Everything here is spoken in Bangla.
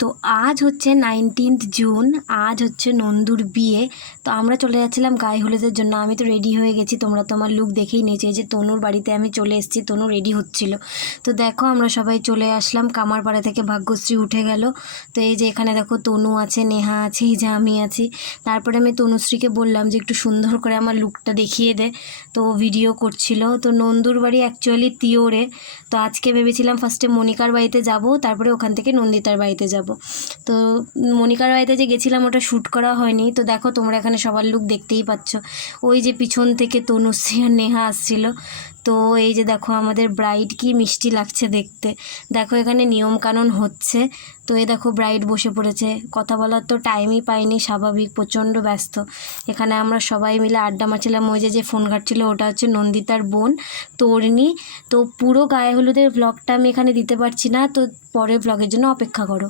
তো আজ হচ্ছে 19 জুন, আজ হচ্ছে নন্দুর বিয়ে। তো আমরা চলে যাচ্ছিলাম গায়ে হলুদের জন্য। আমি তো রেডি হয়ে গেছি, তোমরা তো আমার লুক দেখেই নিয়েছো। এই যে তনুর বাড়িতে আমি চলে এসেছি, তনু রেডি হচ্ছিল। তো দেখো আমরা সবাই চলে আসলাম, কামারপাড়া থেকে ভাগ্যশ্রী উঠে গেল। তো এই যে এখানে দেখো তনু আছে, নেহা আছে, এই যে আমি আছি। তারপরে আমি তনুশ্রীকে বললাম যে একটু সুন্দর করে আমার লুকটা দেখিয়ে দে, তো ভিডিও করছিল। তো নন্দুর বাড়ি অ্যাকচুয়ালি তিওরে। তো আজকে ভেবেছিলাম ফার্স্টে মনিকার বাড়িতে যাব, তারপরে ওখান থেকে নন্দিতার বাড়িতে যাব। তো মনিকার বাড়িতে যে গেছিলাম ওটা শ্যুট করা হয়নি। তো দেখো তোমরা এখানে সবার লুক দেখতেই পাচ্ছ। ওই যে পিছন থেকে তনুশ্রী আর নেহা আসছিল। তো এই যে দেখো আমাদের ব্রাইড, কি মিষ্টি লাগছে দেখতে। দেখো এখানে নিয়মকানুন হচ্ছে। তো এই দেখো ব্রাইড বসে পড়েছে, কথা বলার তো টাইমই পাইনি, স্বাভাবিক প্রচণ্ড ব্যস্ত। এখানে আমরা সবাই মিলে আড্ডা মারছিলাম। ওই যে ফোন ঘাটছিল ওটা হচ্ছে নন্দিতার বোন তর্নি। তো পুরো গায়ে হলুদের ব্লগটা আমি এখানে দিতে পারছি না, তো পরের ব্লগের জন্য অপেক্ষা করো।